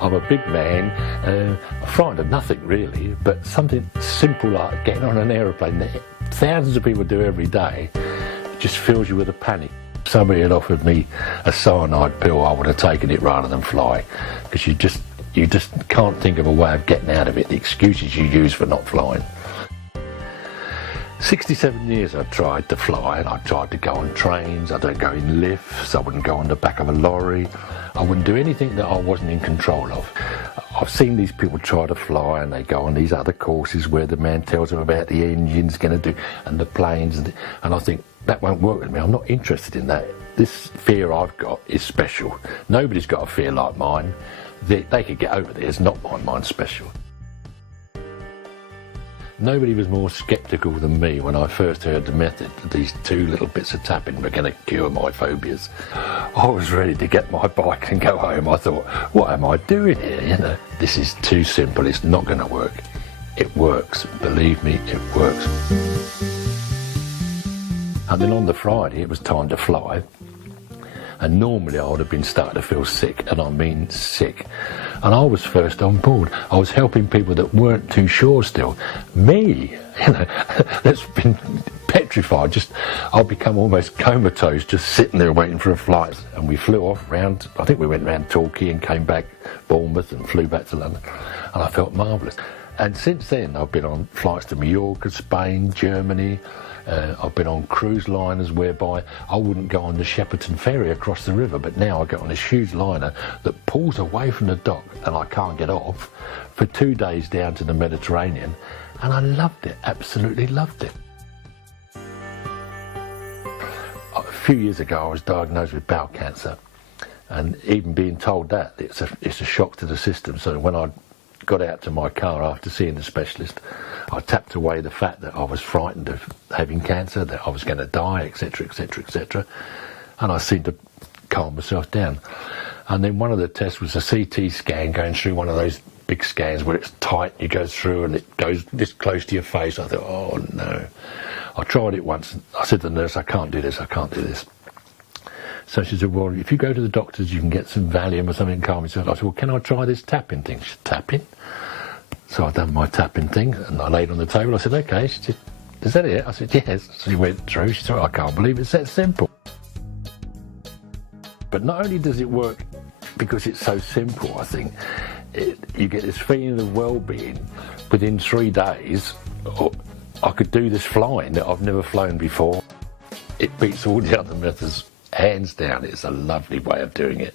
I'm a big man, frightened of nothing really, but something simple like getting on an aeroplane that thousands of people do every day just fills you with a panic. If somebody had offered me a cyanide pill, I would have taken it rather than fly, because you just can't think of a way of getting out of it, the excuses you use for not flying. 67 years I tried to fly, and I tried to go on trains, I don't go in lifts, I wouldn't go on the back of a lorry, I wouldn't do anything that I wasn't in control of. I've seen these people try to fly and they go on these other courses where the man tells them about the engine's going to do and the planes, and I think that won't work with me. I'm not interested in that. This fear I've got is special. Nobody's got a fear like mine. They could get over theirs, not mine. Mine's special. Nobody was more sceptical than me when I first heard the method that these 2 little bits of tapping were going to cure my phobias. I was ready to get my bike and go home. I thought, what am I doing here? You know, this is too simple. It's not going to work. It works. Believe me, it works. And then on the Friday, it was time to fly. And normally I would have been starting to feel sick, and I mean sick. And I was first on board. I was helping people that weren't too sure still. Me, you know, that's been petrified. I'll become almost comatose just sitting there waiting for a flight. And we flew off round, I think we went round Torquay and came back Bournemouth and flew back to London. And I felt marvellous. And since then I've been on flights to Mallorca, Spain, Germany. I've been on cruise liners whereby I wouldn't go on the Shepperton ferry across the river, but now I get on this huge liner that pulls away from the dock and I can't get off for 2 days down to the Mediterranean, and I loved it, absolutely loved it. A few years ago I was diagnosed with bowel cancer, and even being told that, it's a shock to the system. So when I got out to my car after seeing the specialist, I tapped away the fact that I was frightened of having cancer, that I was going to die, etc, etc, etc, and I seemed to calm myself down. And then one of the tests was a CT scan, going through one of those big scans where it's tight, you go through and it goes this close to your face. I thought, oh no. I tried it once. I said to the nurse, I can't do this, I can't do this. So she said, well, if you go to the doctors, you can get some Valium or something and calm yourself. I said, well, can I try this tapping thing? She said, tapping? So I done my tapping thing and I laid on the table. I said, okay. She said, is that it? I said, yes. So she went through. She said, I can't believe it's that simple. But not only does it work because it's so simple, I think, you get this feeling of well-being. Within 3 days, I could do this flying that I've never flown before. It beats all the other methods hands down. It's a lovely way of doing it.